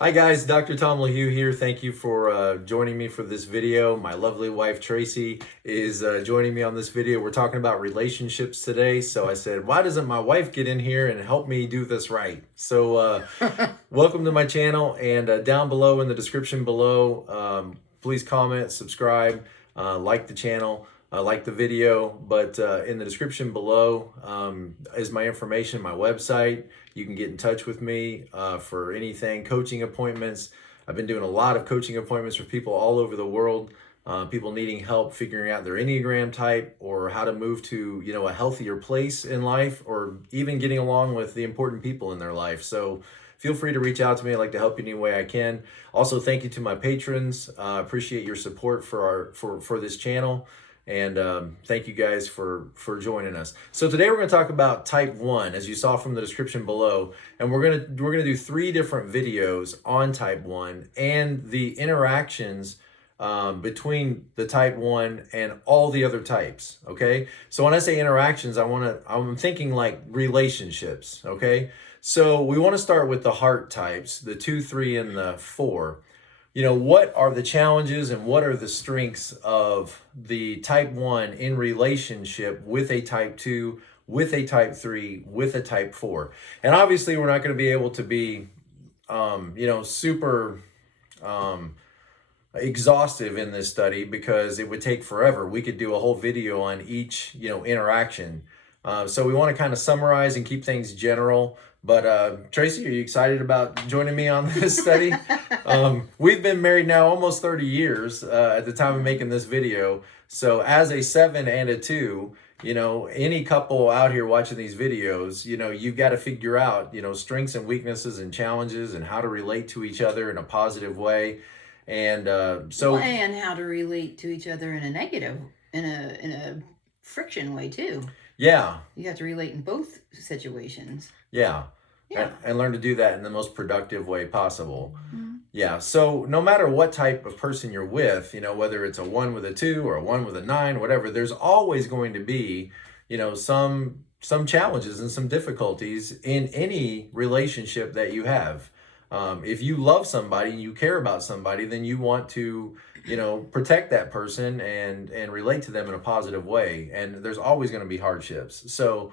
Hi guys, Dr. Tom LaHue here. Thank you for joining me for this video. My lovely wife Traci is joining me on this video. We're talking about relationships today. So I said, why doesn't my wife get in here and help me do this right? So welcome to my channel, and down below in the description below, please comment, subscribe, like the channel. Like the video, but in the description below is my information, my website. You can get in touch with me for anything, coaching appointments. I've been doing a lot of coaching appointments for people all over the world, people needing help figuring out their Enneagram type or how to move to, a healthier place in life, or even getting along with the important people in their life. So feel free to reach out to me. I'd like to help you any way I can. Also, thank you to my patrons. Appreciate your support for this channel. And thank you guys for joining us. So today we're going to talk about type 1, as you saw from the description below, and we're going to do 3 different videos on type 1 and the interactions between the type 1 and all the other types. Okay, so when I say interactions, I'm thinking like relationships. Okay, so we want to start with the heart types, the 2, 3, and the 4. What are the challenges and what are the strengths of the type 1 in relationship with a type 2, with a type 3, with a type 4? And obviously, we're not going to be able to be, super exhaustive in this study because it would take forever. We could do a whole video on each, interaction. So we want to kind of summarize and keep things general. But Traci, are you excited about joining me on this study? We've been married now almost 30 years at the time of making this video. So as a 7 and a 2, any couple out here watching these videos, you've got to figure out, strengths and weaknesses and challenges and how to relate to each other in a positive way. And and how to relate to each other in a negative, in a friction way too. Yeah. You have to relate in both situations. Yeah. And learn to do that in the most productive way possible. Mm-hmm. Yeah. So no matter what type of person you're with, whether it's a 1 with a 2 or a 1 with a 9, whatever, there's always going to be, some challenges and some difficulties in any relationship that you have. If you love somebody and you care about somebody, then you want to, protect that person and relate to them in a positive way. And there's always going to be hardships. So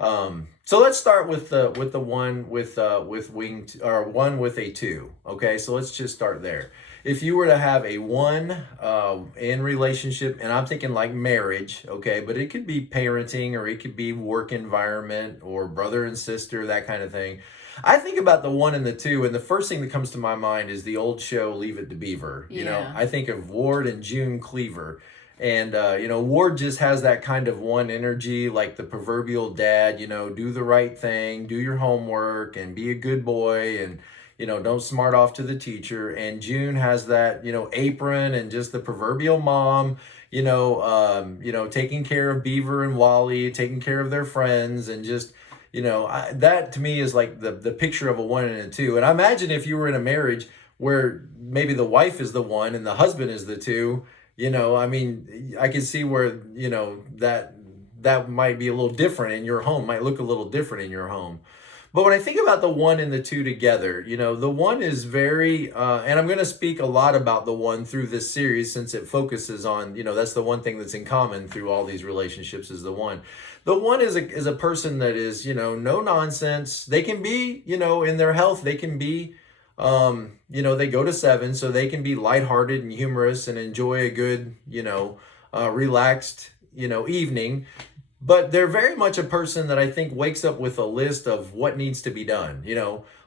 let's start with the one with wing or 1 with a 2. Okay, so let's just start there. If you were to have a 1 in relationship, and I'm thinking like marriage, okay, but it could be parenting or it could be work environment or brother and sister, that kind of thing. I think about the 1 and the 2, and the first thing that comes to my mind is the old show Leave It to Beaver. I think of Ward and June Cleaver. And, Ward just has that kind of 1 energy, like the proverbial dad, do the right thing, do your homework, and be a good boy, and, don't smart off to the teacher. And June has that, apron and just the proverbial mom, taking care of Beaver and Wally, taking care of their friends, and just, that to me is like the picture of a 1 and a 2. And I imagine if you were in a marriage where maybe the wife is the 1 and the husband is the 2, I can see where, that might be a little different in your home, might look a little different in your home. But when I think about the 1 and the 2 together, the 1 is very, and I'm going to speak a lot about the 1 through this series since it focuses on, that's the one thing that's in common through all these relationships is the 1. The 1 is a person that is, no nonsense. They can be, in their health, they can be, they go to 7, so they can be lighthearted and humorous and enjoy a good, relaxed, evening. But they're very much a person that I think wakes up with a list of what needs to be done.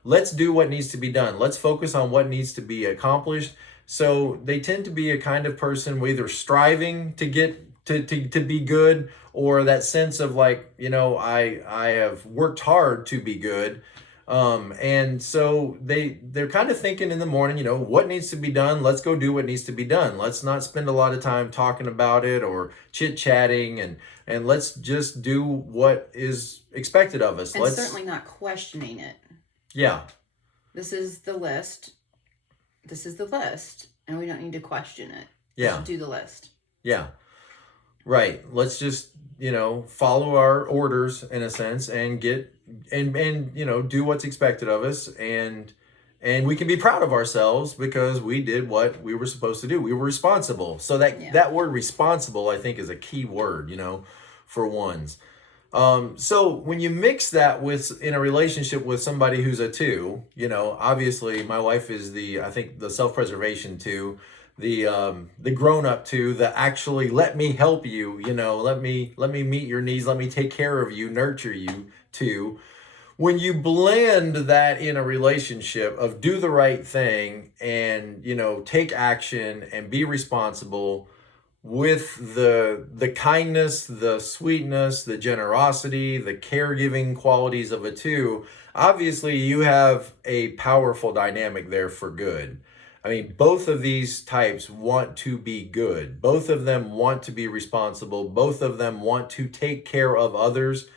Let's do what needs to be done. Let's focus on what needs to be accomplished. So they tend to be a kind of person either striving to get to be good, or that sense of like, I have worked hard to be good. And so they're kind of thinking in the morning, what needs to be done? Let's go do what needs to be done. Let's not spend a lot of time talking about it or chit-chatting, and let's just do what is expected of us. And certainly not questioning it. Yeah. This is the list. And we don't need to question it. Yeah. Let's do the list. Yeah. Right. Let's just, follow our orders in a sense and get and do what's expected of us, and And we can be proud of ourselves because we did what we were supposed to do. We were responsible. So that word responsible, I think, is a key word, for ones. So when you mix that in a relationship with somebody who's a 2, obviously my wife is I think the self-preservation 2, the grown-up 2, the actually let me help you, let me meet your needs, let me take care of you, nurture you 2. When you blend that in a relationship of do the right thing and, take action and be responsible with the kindness, the sweetness, the generosity, the caregiving qualities of a 2, obviously you have a powerful dynamic there for good. I mean, both of these types want to be good. Both of them want to be responsible. Both of them want to take care of others.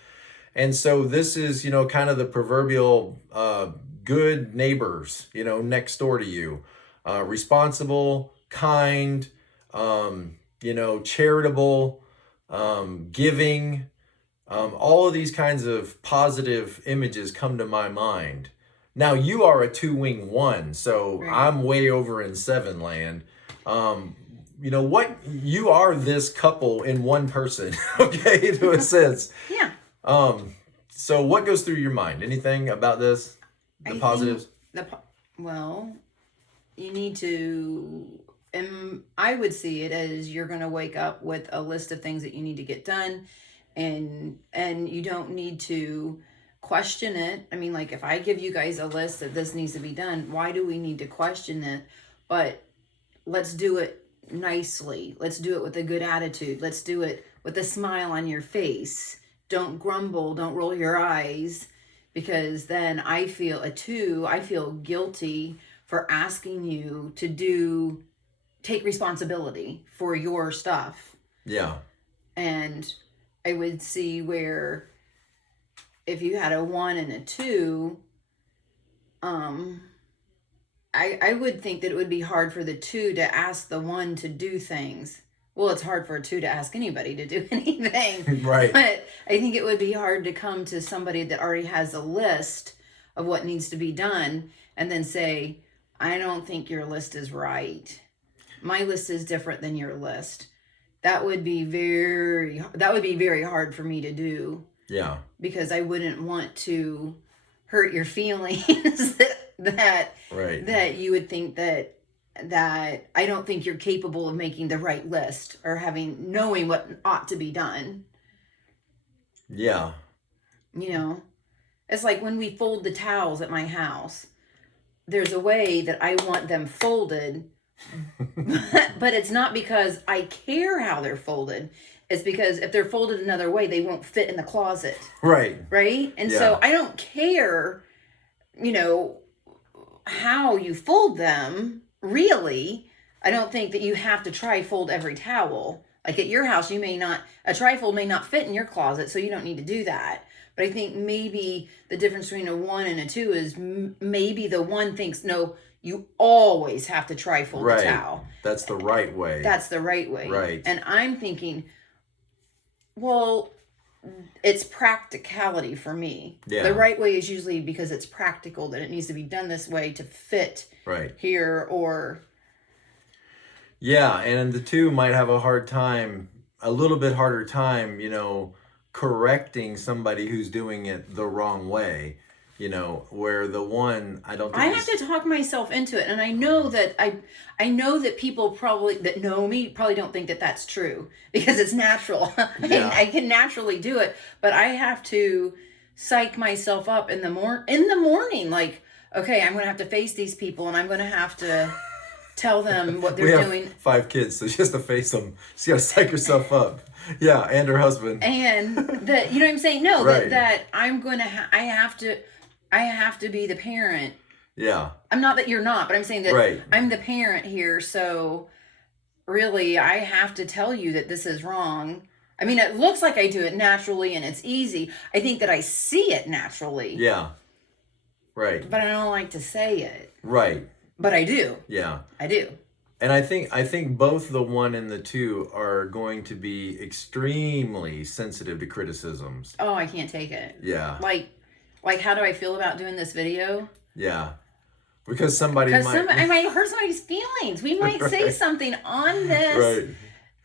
And so this is, kind of the proverbial good neighbors, next door to you. Responsible, kind, charitable, giving. All of these kinds of positive images come to my mind. Now, you are a 2-wing 1, so Right. I'm way over in 7 land. What you are this couple in one person, okay, to a sense. Yeah. So what goes through your mind? Anything about this? The positives? Well, you need to, and I would see it as you're going to wake up with a list of things that you need to get done, and you don't need to question it. I mean, like if I give you guys a list that this needs to be done, why do we need to question it? But let's do it nicely. Let's do it with a good attitude. Let's do it with a smile on your face. Don't grumble, don't roll your eyes, because then I feel guilty for asking you to take responsibility for your stuff. Yeah. And I would see where if you had a 1 and a 2, I would think that it would be hard for the 2 to ask the 1 to do things. Well, it's hard for a 2 to ask anybody to do anything. Right. But I think it would be hard to come to somebody that already has a list of what needs to be done and then say, I don't think your list is right. My list is different than your list. That would be very hard for me to do. Yeah. Because I wouldn't want to hurt your feelings that you would think that I don't think you're capable of making the right list or knowing what ought to be done. Yeah. It's like when we fold the towels at my house, there's a way that I want them folded, but it's not because I care how they're folded. It's because if they're folded another way, they won't fit in the closet. Right. Right? And so I don't care, how you fold them. Really, I don't think that you have to tri-fold every towel. Like at your house, a tri-fold may not fit in your closet, so you don't need to do that. But I think maybe the difference between a 1 and a 2 is maybe the 1 thinks, no, you always have to tri-fold the towel. That's the right way. That's the right way. Right. And I'm thinking, well, it's practicality for me. Yeah. The right way is usually because it's practical, that it needs to be done this way to fit here or... Yeah, and the 2 might have a little bit harder time, correcting somebody who's doing it the wrong way, where the 1, I don't think I have to talk myself into it. And I know that people that know me probably don't think that that's true because it's natural. Yeah. I can naturally do it, but I have to psych myself up in the morning. Like, okay, I'm going to have to face these people and I'm going to have to tell them what they're doing. 5 kids, so she has to face them. She's got to psych herself up. Yeah, and her husband. And that, you know what I'm saying? No, right. that I'm going to, I have to be the parent. Yeah. I'm not that you're not, but I'm saying that I'm the parent here. So really, I have to tell you that this is wrong. I mean, it looks like I do it naturally and it's easy. I think that I see it naturally. Yeah. Right. But I don't like to say it. Right. But I do. Yeah. I do. And I think both the 1 and the 2 are going to be extremely sensitive to criticisms. Oh, I can't take it. Yeah. Like how do I feel about doing this video? Yeah. Because somebody Because might. I might hurt somebody's feelings. We might say something on this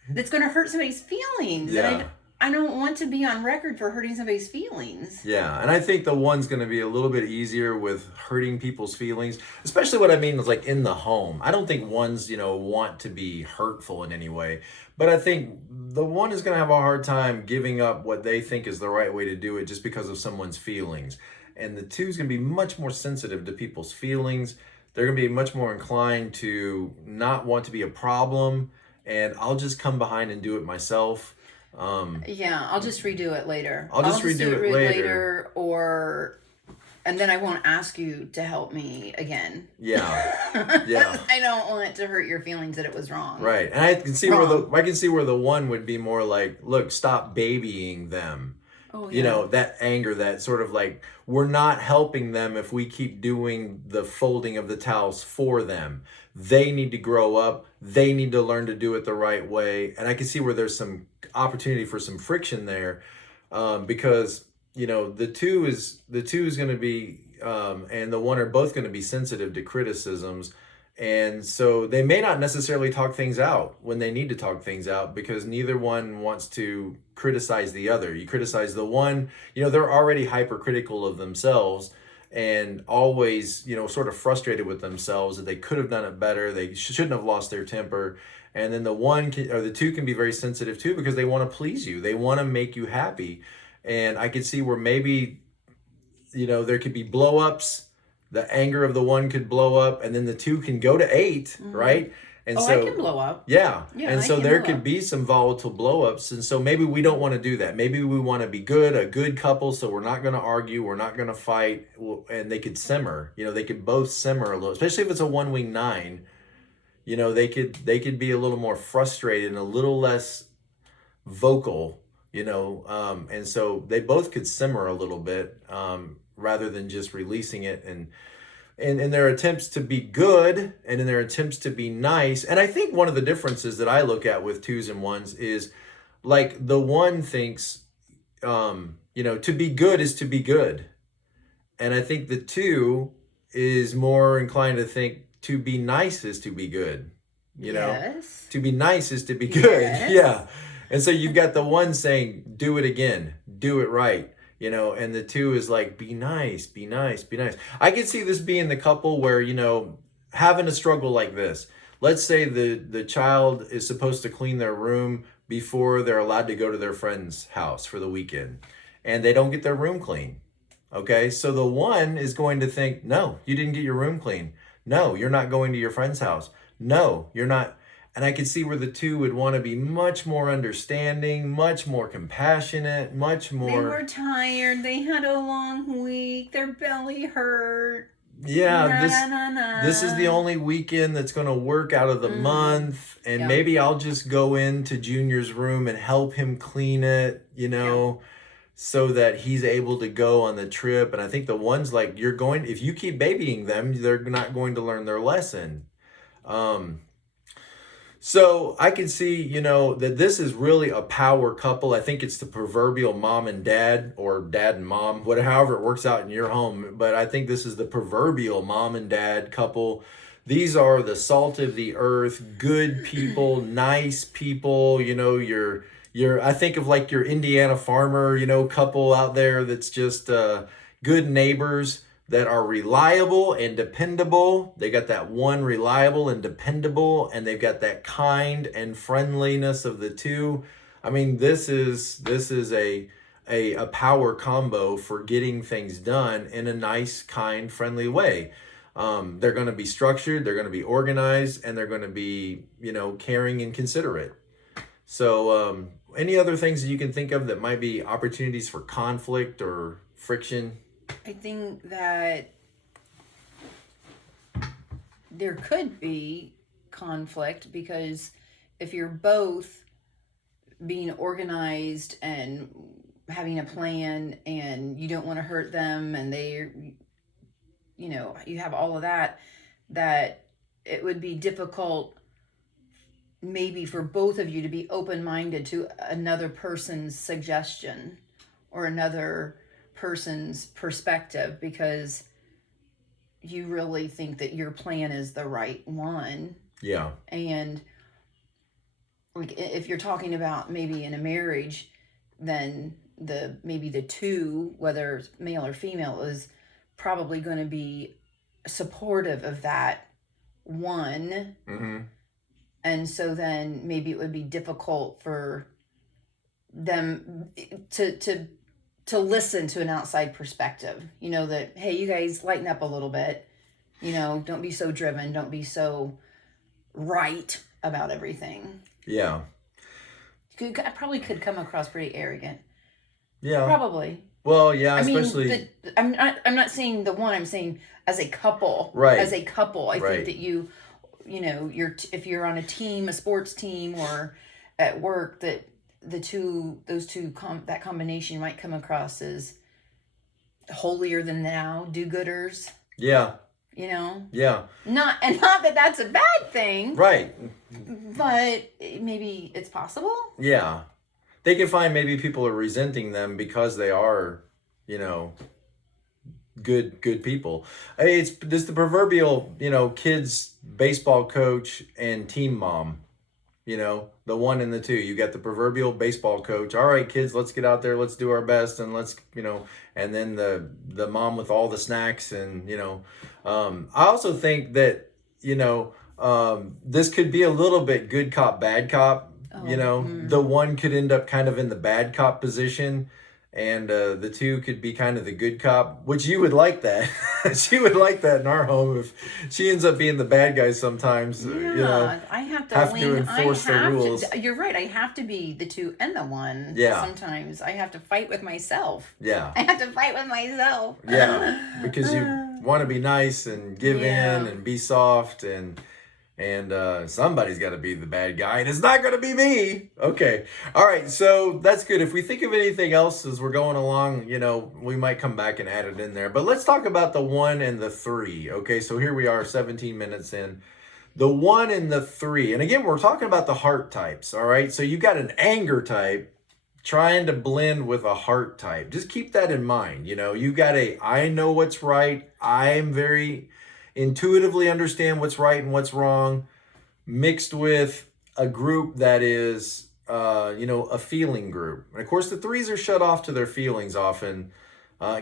that's going to hurt somebody's feelings. Yeah. And I don't want to be on record for hurting somebody's feelings. Yeah, and I think the one's going to be a little bit easier with hurting people's feelings, especially what I mean is like in the home. I don't think ones, want to be hurtful in any way, but I think the one is going to have a hard time giving up what they think is the right way to do it just because of someone's feelings. And the two is going to be much more sensitive to people's feelings. They're going to be much more inclined to not want to be a problem, and I'll just come behind and do it myself. Yeah, I'll just redo it later. I'll just redo it later. And then I won't ask you to help me again. Yeah. Yeah. I don't want it to hurt your feelings that it was wrong. Right. And I can see where the one would be more like, look, stop babying them. Oh, yeah. That anger, that sort of like, we're not helping them if we keep doing the folding of the towels for them. They need to grow up. They need to learn to do it the right way. And I can see where there's some opportunity for some friction there, because the two is going to be and the one are both going to be sensitive to criticisms, and so they may not necessarily talk things out when they need to talk things out, because neither one wants to criticize the other. You criticize the one, they're already hypercritical of themselves and always sort of frustrated with themselves that they could have done it better, they shouldn't have lost their temper. And then the two can be very sensitive too, because they want to please you. They want to make you happy. And I could see where maybe, there could be blow-ups. The anger of the one could blow up, and then the two can go to 8, right? And I can blow up. Yeah. And so there could be some volatile blow-ups. And so maybe we don't want to do that. Maybe we want to be a good couple, so we're not going to argue, we're not going to fight, and they could simmer. They could both simmer a little, especially if it's a one-wing 9. They could be a little more frustrated and a little less vocal, and so they both could simmer a little bit, rather than just releasing it and in their attempts to be good and in their attempts to be nice. And I think one of the differences that I look at with 2s and 1s is like the one thinks, to be good is to be good. And I think the 2 is more inclined to think to be nice is to be good. Yes. To be nice is to be good. Yes. Yeah. And so you've got the one saying, do it again, do it right. And the 2 is like, be nice, be nice, be nice. I can see this being the couple where, having a struggle like this. Let's say the child is supposed to clean their room before they're allowed to go to their friend's house for the weekend, and they don't get their room clean. Okay, so the one is going to think, no, you didn't get your room clean. No, you're not going to your friend's house. No, you're not. And I could see where the 2 would want to be much more understanding, much more compassionate, much more... They were tired. They had a long week. Their belly hurt. Yeah, this is the only weekend that's going to work out of the month. And maybe I'll just go into Junior's room and help him clean it, so that he's able to go on the trip. And I think the one's like, if you keep babying them, they're not going to learn their lesson. So I can see, that this is really a power couple. I think it's the proverbial mom and dad, or dad and mom, however it works out in your home. But I think this is the proverbial mom and dad couple. These are the salt of the earth, good people, nice people. I think of like your Indiana farmer, couple out there that's just good neighbors that are reliable and dependable. They got that one, reliable and dependable, and they've got that kind and friendliness of the 2. I mean, this is a power combo for getting things done in a nice, kind, friendly way. They're going to be structured, they're going to be organized, and they're going to be, caring and considerate. So any other things that you can think of that might be opportunities for conflict or friction? I think that there could be conflict, because if you're both being organized and having a plan and you don't want to hurt them, and you have all of that it would be difficult maybe for both of you to be open-minded to another person's suggestion or another person's perspective, because you really think that your plan is the right one. Yeah. And like if you're talking about maybe in a marriage, then maybe the two, whether it's male or female, is probably going to be supportive of that one. Mm-hmm. And so then maybe it would be difficult for them to listen to an outside perspective, that, hey, you guys lighten up a little bit, don't be so driven, don't be so right about everything. Yeah. I probably could come across pretty arrogant. Yeah. Probably. Well, yeah, especially. I'm not saying the one. I'm saying as a couple. Right. As a couple, I think that if you're on a team, a sports team, or at work, that that combination might come across as holier than thou, do-gooders. Yeah. Yeah. Not that that's a bad thing. Right. But maybe it's possible. Yeah. They can find maybe people are resenting them because they are, good people. It's the proverbial, kids baseball coach and team mom, the one and the two. You got the proverbial baseball coach. All right, kids, let's get out there. Let's do our best. And let's, and then the mom with all the snacks. And, I also think that, this could be a little bit good cop, bad cop. The one could end up kind of in the bad cop position, and the two could be kind of the good cop, which you would like that. She would like that in our home if she ends up being the bad guy sometimes. I have to enforce the rules. You're right. I have to be the two and the one. Yeah. Sometimes I have to fight with myself. Yeah. I have to fight with myself. Yeah, because you want to be nice and give in and be soft and somebody's got to be the bad guy, and it's not going to be me. Okay. All right. So that's good. If we think of anything else as we're going along, we might come back and add it in there. But let's talk about the 1 and the 3. Okay. So here we are 17 minutes in. The 1 and the 3. And again, we're talking about the heart types. All right. So you got an anger type trying to blend with a heart type. Just keep that in mind. You got I know what's right. I'm very intuitively understand what's right and what's wrong, mixed with a group that is, a feeling group. And of course, the 3s are shut off to their feelings often.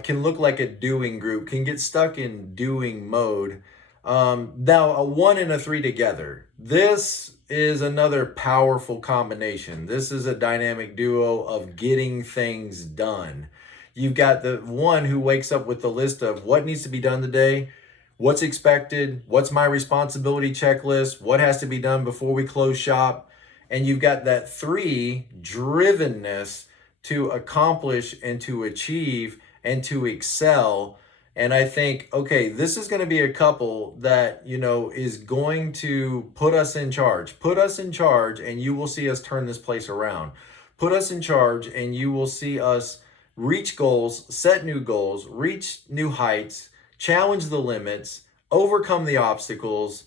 Can look like a doing group, can get stuck in doing mode. Now, a 1 and a 3 together. This is another powerful combination. This is a dynamic duo of getting things done. You've got the 1 who wakes up with the list of what needs to be done today, what's expected, what's my responsibility checklist, what has to be done before we close shop. And you've got that 3 drivenness to accomplish and to achieve and to excel. And I think, okay, this is going to be a couple that, is going to put us in charge. Put us in charge and you will see us turn this place around. Put us in charge and you will see us reach goals, set new goals, reach new heights, challenge the limits, overcome the obstacles,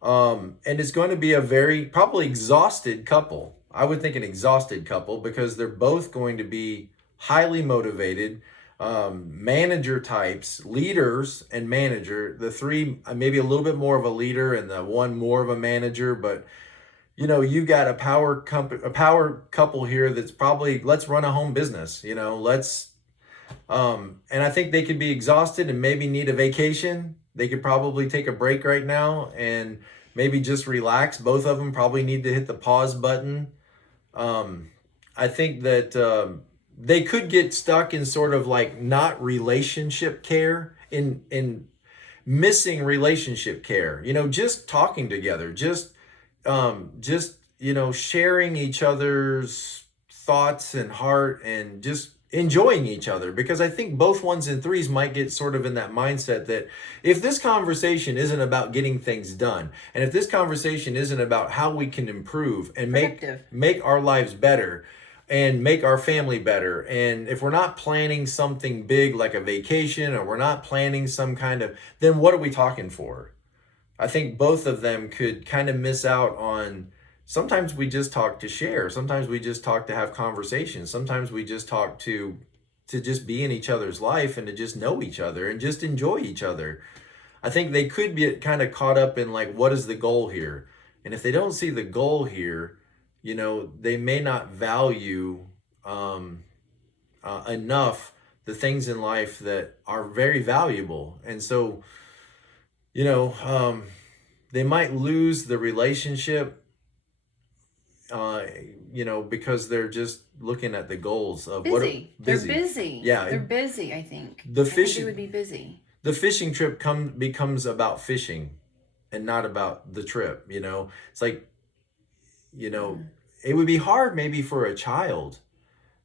and it's going to be a very probably exhausted couple. I would think an exhausted couple because they're both going to be highly motivated, manager types, leaders and manager. The 3 maybe a little bit more of a leader and the 1 more of a manager, but you got a power couple here that's probably let's run a home business. Let's. And I think they could be exhausted and maybe need a vacation. They could probably take a break right now and maybe just relax. Both of them probably need to hit the pause button. I think that they could get stuck in sort of like not relationship care, in missing relationship care. Just talking together, just sharing each other's thoughts and heart and just enjoying each other, because I think both 1s and 3s might get sort of in that mindset that if this conversation isn't about getting things done, and if this conversation isn't about how we can improve and make our lives better and make our family better, and if we're not planning something big like a vacation or we're not planning some kind of, then what are we talking for? I think both of them could kind of miss out on. Sometimes we just talk to share. Sometimes we just talk to have conversations. Sometimes we just talk to just be in each other's life and to just know each other and just enjoy each other. I think they could be kind of caught up in like, what is the goal here? And if they don't see the goal here, they may not value enough the things in life that are very valuable. And so, you know, um, they might lose the relationship, uh, because they're just looking at the goals of Busy. They're busy. busy. Yeah. They're busy, I think. The I think fishing, they would be busy. the fishing trip becomes about fishing and not about the trip, It's like, it would be hard maybe for a child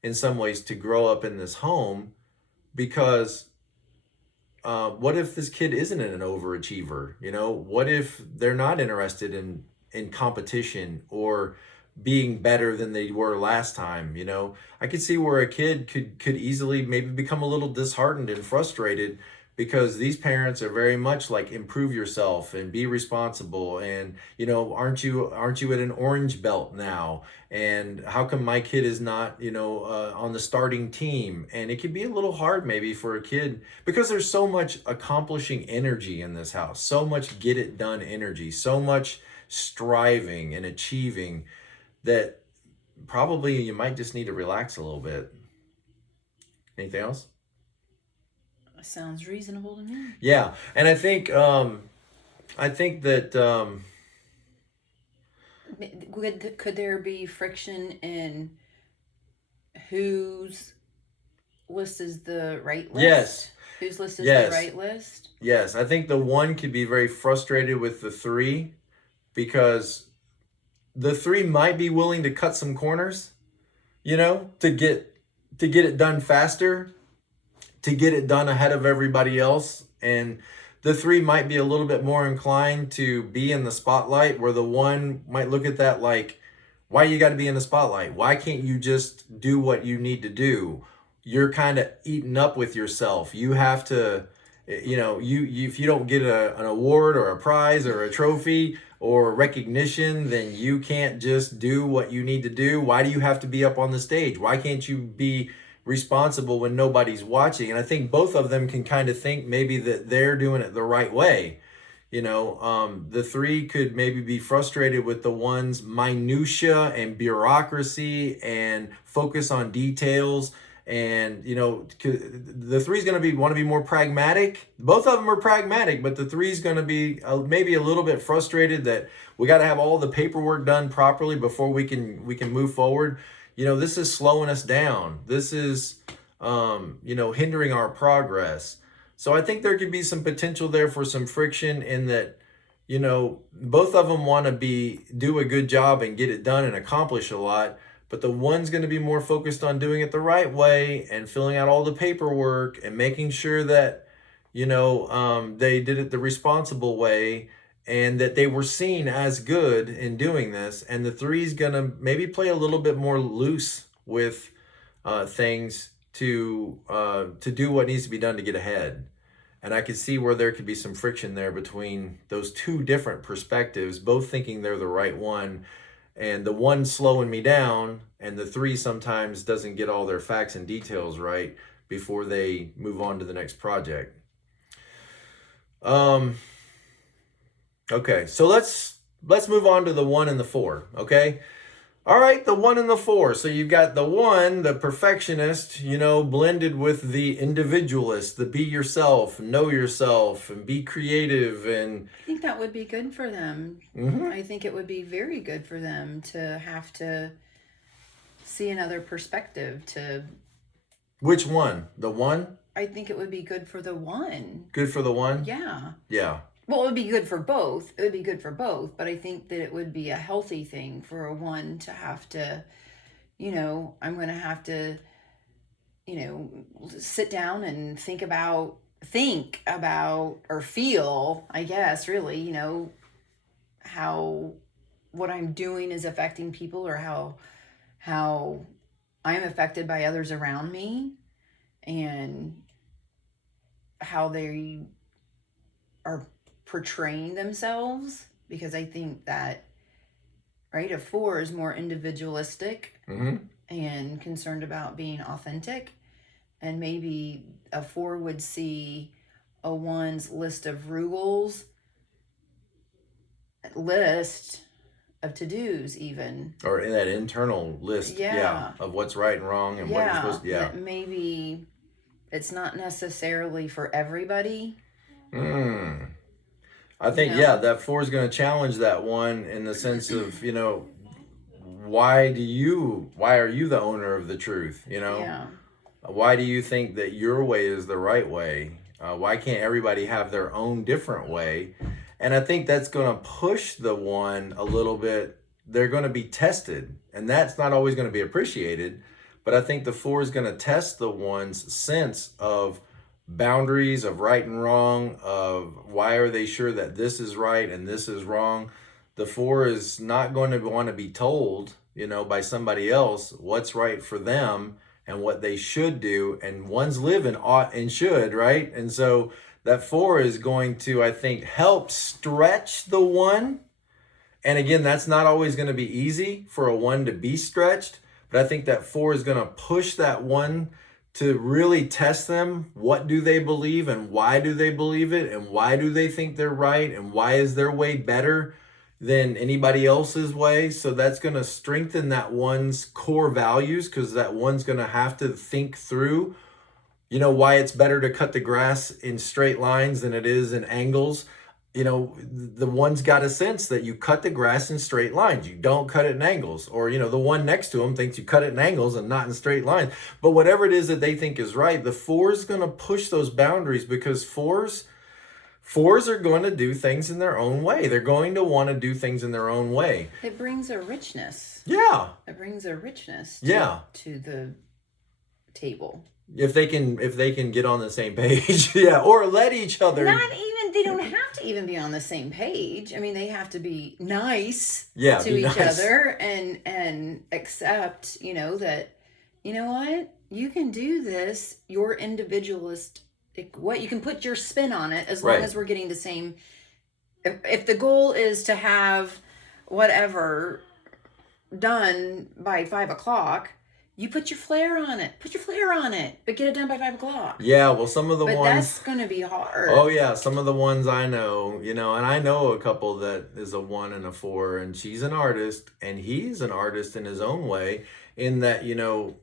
in some ways to grow up in this home because what if this kid isn't an overachiever? What if they're not interested in competition or being better than they were last time? I could see where a kid could easily maybe become a little disheartened and frustrated because these parents are very much like improve yourself and be responsible, and aren't you at an orange belt now, and how come my kid is not on the starting team? And it could be a little hard maybe for a kid because there's so much accomplishing energy in this house, so much get it done energy, so much striving and achieving, that probably you might just need to relax a little bit. Anything else? Sounds reasonable to me. Yeah, and I think that could there be friction in whose list is the right list? Yes. Whose list is the right list? Yes, I think the 1 could be very frustrated with the 3 because the 3 might be willing to cut some corners, to get it done faster, to get it done ahead of everybody else. And the 3 might be a little bit more inclined to be in the spotlight, where the 1 might look at that like, why you got to be in the spotlight? Why can't you just do what you need to do? You're kind of eaten up with yourself. You have to, if you don't get an award or a prize or a trophy or recognition, then you can't just do what you need to do. Why do you have to be up on the stage? Why can't you be responsible when nobody's watching? And I think both of them can kind of think maybe that they're doing it the right way. The 3 could maybe be frustrated with the 1's minutia and bureaucracy and focus on details. And the 3's going to want to be more pragmatic. Both of them are pragmatic, but the 3's going to be maybe a little bit frustrated that we got to have all the paperwork done properly before we can move forward. This is slowing us down. This is hindering our progress. So I think there could be some potential there for some friction in that, both of them want to do a good job and get it done and accomplish a lot. But the 1's going to be more focused on doing it the right way and filling out all the paperwork and making sure that, they did it the responsible way and that they were seen as good in doing this. And the 3's going to maybe play a little bit more loose with things to do what needs to be done to get ahead. And I could see where there could be some friction there between those 2 different perspectives, both thinking they're the right one, and the 1 slowing me down, and the 3 sometimes doesn't get all their facts and details right before they move on to the next project. Okay, so let's move on to the 1 and the 4, okay? All right, the 1 and the 4. So you've got the 1, the perfectionist, blended with the individualist, the be yourself, know yourself, and be creative. And I think that would be good for them. Mm-hmm. I think it would be very good for them to have to see another perspective. Which one? The 1? I think it would be good for the 1. Good for the 1? Yeah. Yeah. Well, it would be good for both. It would be good for both, but I think that it would be a healthy thing for a 1 to have to, I'm going to have to, sit down and think about or feel, I guess, really, how what I'm doing is affecting people, or how I'm affected by others around me, and how they are portraying themselves. Because I think that, right, a 4 is more individualistic and concerned about being authentic, and maybe a 4 would see a one's list of rules, list of to-dos even. Or in that internal list, of what's right and wrong and what you're supposed to, that maybe it's not necessarily for everybody. I think, that 4 is going to challenge that one in the sense of, why are you the owner of the truth? Why do you think that your way is the right way? Why can't everybody have their own different way? And I think that's going to push the one a little bit. They're going to be tested, and that's not always going to be appreciated. But I think the 4 is going to test the one's sense of boundaries, of right and wrong, of why are they sure that this is right and this is wrong. The 4 is not going to want to be told, by somebody else what's right for them and what they should do. And ones live in ought and should, right? And so that 4 is going to, I think, help stretch the one. And again, that's not always going to be easy for a 1 to be stretched. But I think that 4 is going to push that 1 to really test them. What do they believe and why do they believe it? And why do they think they're right? And why is their way better than anybody else's way? So that's going to strengthen that one's core values, because that one's going to have to think through, why it's better to cut the grass in straight lines than it is in angles. The one's got a sense that you cut the grass in straight lines. You don't cut it in angles. Or, the one next to them thinks you cut it in angles and not in straight lines. But whatever it is that they think is right, the 4 is going to push those boundaries, because fours are going to do things in their own way. They're going to want to do things in their own way. It brings a richness. Yeah. It brings a richness to the table. If they can get on the same page, or let each other. They don't have to even be on the same page. I mean, they have to be nice to each other and accept, that, what? You can do this, your individualist, what you can put your spin on it as long as we're getting the same. If the goal is to have whatever done by 5 o'clock, you put your flair on it. But get it done by 5 o'clock. Yeah, well, some of the ones. But that's going to be hard. Oh, yeah. Some of the ones I know, and I know a couple that is a 1 and a 4, and she's an artist, and he's an artist in his own way, in that, the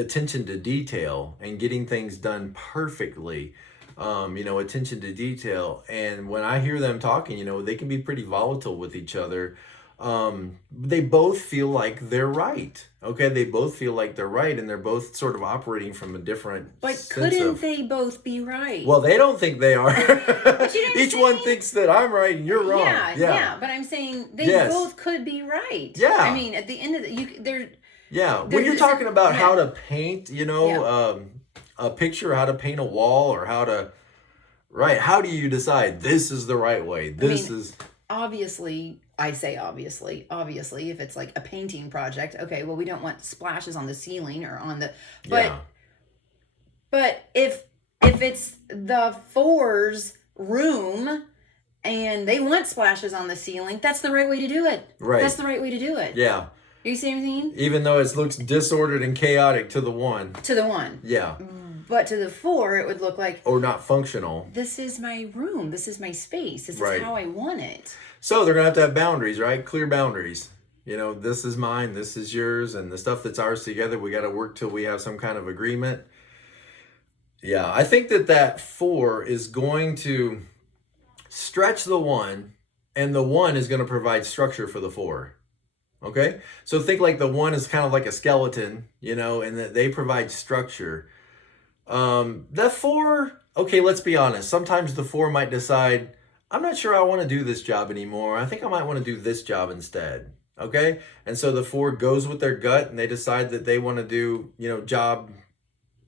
attention to detail and getting things done perfectly. Attention to detail. And when I hear them talking, they can be pretty volatile with each other. They both feel like they're right. Okay, they both feel like they're right, and they're both sort of operating from a different. But couldn't they both be right? Well, they don't think they are. But Each one thinks that I'm right and you're wrong. Yeah. But I'm saying they both could be right. Yeah. I mean, at the end of the, when you're talking about how to paint, a picture, how to paint a wall, or how do you decide this is the right way? This is obviously. I say obviously, if it's like a painting project, okay, well, we don't want splashes on the ceiling or on the, but if it's the 4's room and they want splashes on the ceiling, that's the right way to do it. Right. That's the right way to do it. Yeah. You see what I mean? Even though it looks disordered and chaotic to the 1. Yeah. But to the 4, it would look like... Or not functional. This is my room. This is my space. This is how I want it. So they're going to have boundaries, right? Clear boundaries. This is mine, this is yours, and the stuff that's ours together, we got to work till we have some kind of agreement. Yeah, I think that 4 is going to stretch the 1, and the 1 is going to provide structure for the 4. Okay? So think like the 1 is kind of like a skeleton, and that they provide structure. The 4, okay, let's be honest. Sometimes the 4 might decide, I'm not sure I want to do this job anymore. I think I might want to do this job instead. Okay? And so the 4 goes with their gut, and they decide that they want to do, job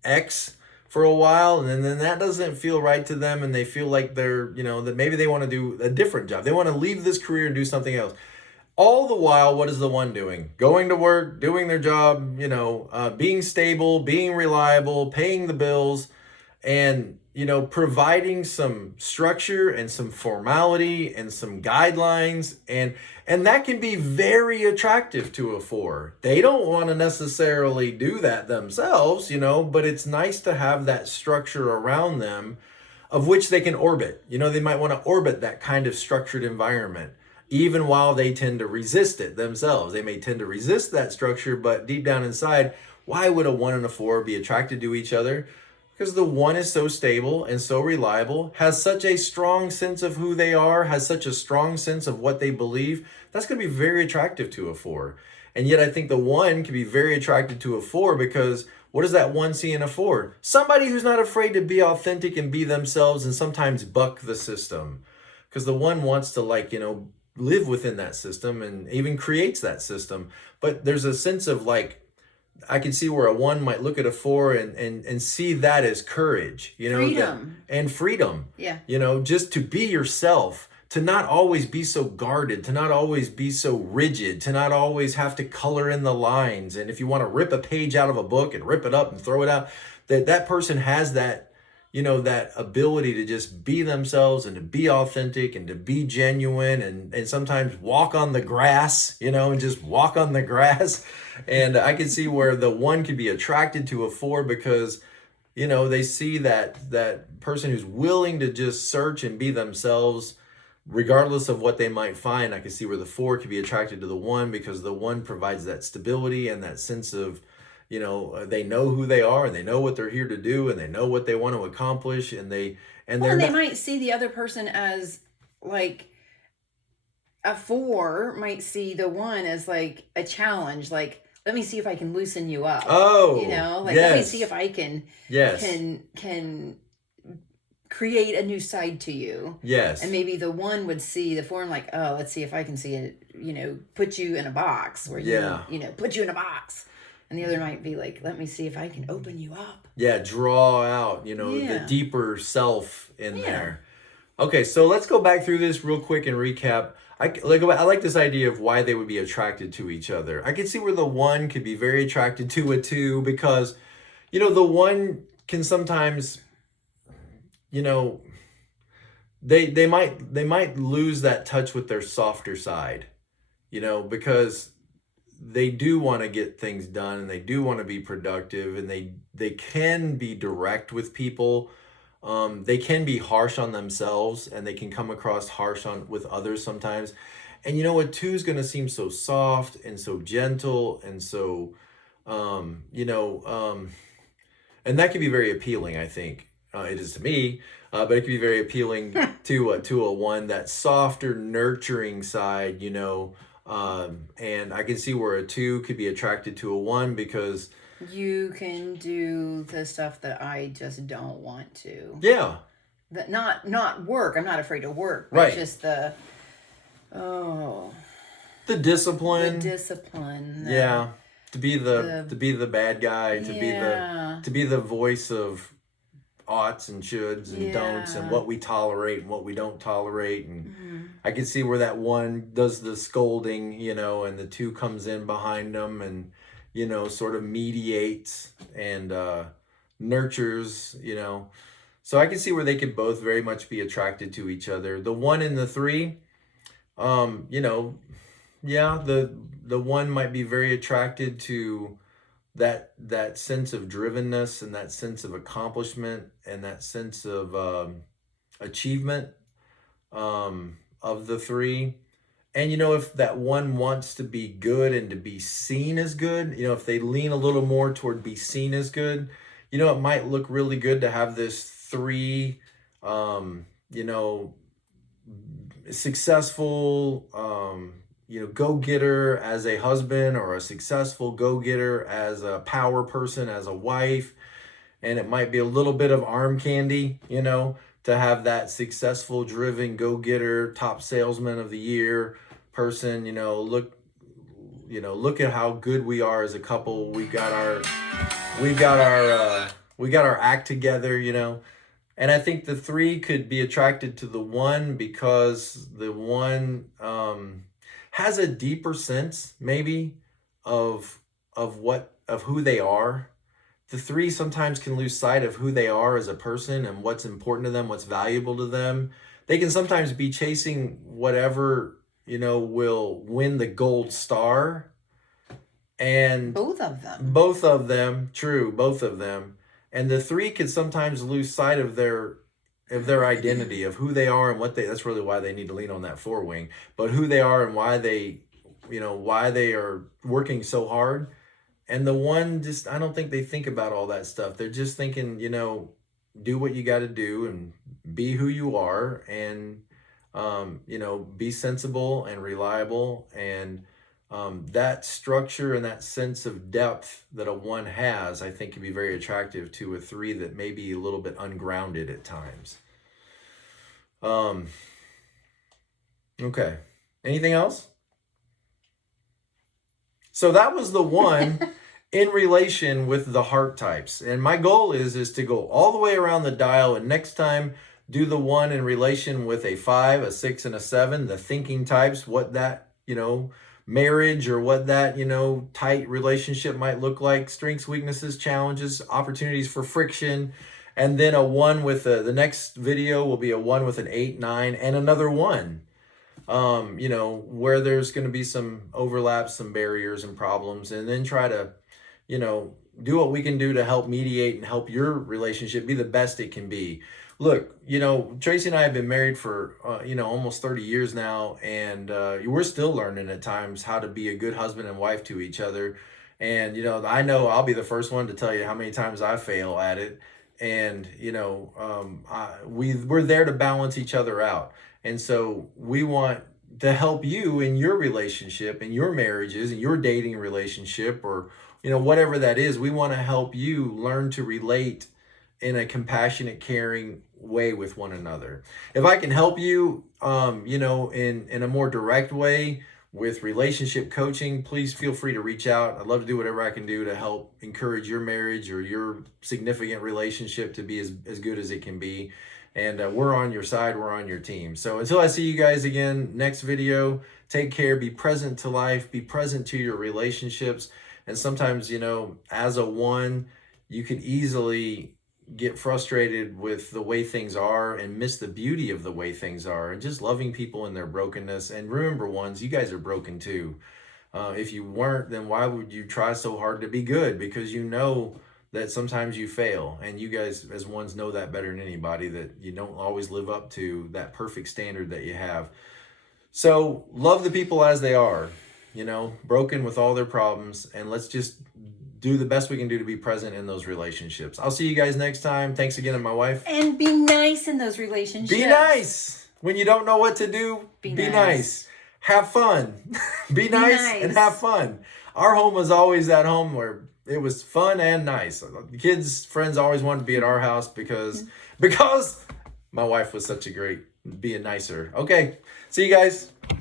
X for a while, and then that doesn't feel right to them, and they feel like they're, that maybe they want to do a different job. They want to leave this career and do something else. All the while, what is the 1 doing? Going to work, doing their job, being stable, being reliable, paying the bills. and providing some structure and some formality and some guidelines, and that can be very attractive to a 4. They don't want to necessarily do that themselves, but it's nice to have that structure around them of which they can orbit. They might want to orbit that kind of structured environment, even while they tend to resist it themselves. They may tend to resist that structure, but deep down inside, why would a 1 and a 4 be attracted to each other? Because the 1 is so stable and so reliable, has such a strong sense of who they are, has such a strong sense of what they believe. That's going to be very attractive to a 4. And yet I think the 1 can be very attracted to a 4 because what does that 1 see in a 4? Somebody who's not afraid to be authentic and be themselves and sometimes buck the system. Because the 1 wants to live within that system and even creates that system. But there's a sense of I can see where a 1 might look at a 4 and see that as courage, Freedom. and freedom. Yeah. Just to be yourself, to not always be so guarded, to not always be so rigid, to not always have to color in the lines. And if you want to rip a page out of a book and rip it up and throw it out, that person has that, that ability to just be themselves and to be authentic and to be genuine and sometimes walk on the grass, and just walk on the grass. And I can see where the 1 could be attracted to a 4 because, they see that person who's willing to just search and be themselves regardless of what they might find. I can see where the 4 could be attracted to the 1 because the 1 provides that stability and that sense of, they know who they are and they know what they're here to do and they know what they want to accomplish and they might see the other person as a 4 might see the 1 as a challenge. Let me see if I can loosen you up. Oh, yes. Let me see if I can create a new side to you. Yes. And maybe the 1 would see the 4 and oh, let's see if I can see it, put you in a box where put you in a box. And the other might be let me see if I can open you up. Yeah, draw out, the deeper self in there. Okay, so let's go back through this real quick and recap. I like this idea of why they would be attracted to each other. I can see where the 1 could be very attracted to a 2 because, the 1 can sometimes, they might lose that touch with their softer side, because they do want to get things done and they do want to be productive and they can be direct with people. They can be harsh on themselves and they can come across harsh with others sometimes. And a 2 is going to seem so soft and so gentle and so, and that can be very appealing, I think. It is to me, but it can be very appealing to a 1, that softer, nurturing side, and I can see where a 2 could be attracted to a 1 because you can do the stuff that I just don't want to. Yeah. That not work. I'm not afraid to work. But right. Just the discipline. The discipline. Yeah. To be the bad guy. To be the voice of oughts and shoulds and don'ts and what we tolerate and what we don't tolerate. And I can see where that 1 does the scolding, and the 2 comes in behind them and, sort of mediates and nurtures, So I can see where they could both very much be attracted to each other. The 1 and the 3, the 1 might be very attracted to that sense of drivenness and that sense of accomplishment and that sense of achievement of the 3. And if that 1 wants to be good and to be seen as good, if they lean a little more toward be seen as good, it might look really good to have this 3 successful go-getter as a husband or a successful go-getter as a power person, as a wife. And it might be a little bit of arm candy, to have that successful, driven, go-getter, top salesman of the year person, look at how good we are as a couple. We got our act together, And I think the 3 could be attracted to the 1 because the 1 has a deeper sense maybe of who they are the three sometimes can lose sight of who they are as a person and what's important to them, what's valuable to them. They can sometimes be chasing whatever, will win the gold star. And both of them, true, both of them. And the three can sometimes lose sight of their identity, of who they are and that's really why they need to lean on that four wing, but who they are and why they are working so hard. And the one, just, I don't think they think about all that stuff. They're just thinking, do what you got to do and be who you are, and, be sensible and reliable. And that structure and that sense of depth that a one has, I think, can be very attractive to a three that may be a little bit ungrounded at times. Okay. Anything else? So that was the one in relation with the heart types. And my goal is to go all the way around the dial, and next time do the one in relation with a 5, a 6, and a 7, the thinking types, what that, marriage or what that, tight relationship might look like, strengths, weaknesses, challenges, opportunities for friction. And then a one with the next video will be a one with an 8, 9, and another one. Where there's going to be some overlaps, some barriers and problems, and then try to, do what we can do to help mediate and help your relationship be the best it can be. Look, Traci and I have been married for, almost 30 years now, and we're still learning at times how to be a good husband and wife to each other. And, I know I'll be the first one to tell you how many times I fail at it. And, we're there to balance each other out. And so we want to help you in your relationship, in your marriages, in your dating relationship, or, whatever that is. We want to help you learn to relate in a compassionate, caring way with one another. If I can help you, in a more direct way with relationship coaching, please feel free to reach out. I'd love to do whatever I can do to help encourage your marriage or your significant relationship to be as good as it can be. And we're on your side, we're on your team. So until I see you guys again next video, take care, be present to life, be present to your relationships. And sometimes, as a one, you can easily get frustrated with the way things are and miss the beauty of the way things are, and just loving people in their brokenness. And remember, ones, you guys are broken too. If you weren't, then why would you try so hard to be good? Because that sometimes you fail, and you guys as ones know that better than anybody, that you don't always live up to that perfect standard that you have. So love the people as they are, broken with all their problems, and let's just do the best we can do to be present in those relationships. I'll see you guys next time. Thanks again to my wife. And be nice in those relationships. Be nice. When you don't know what to do, be nice. Have fun. Be nice and have fun. Our home was always that home where it was fun and nice. The kids' friends always wanted to be at our house because my wife was such a great being nicer. Okay, see you guys.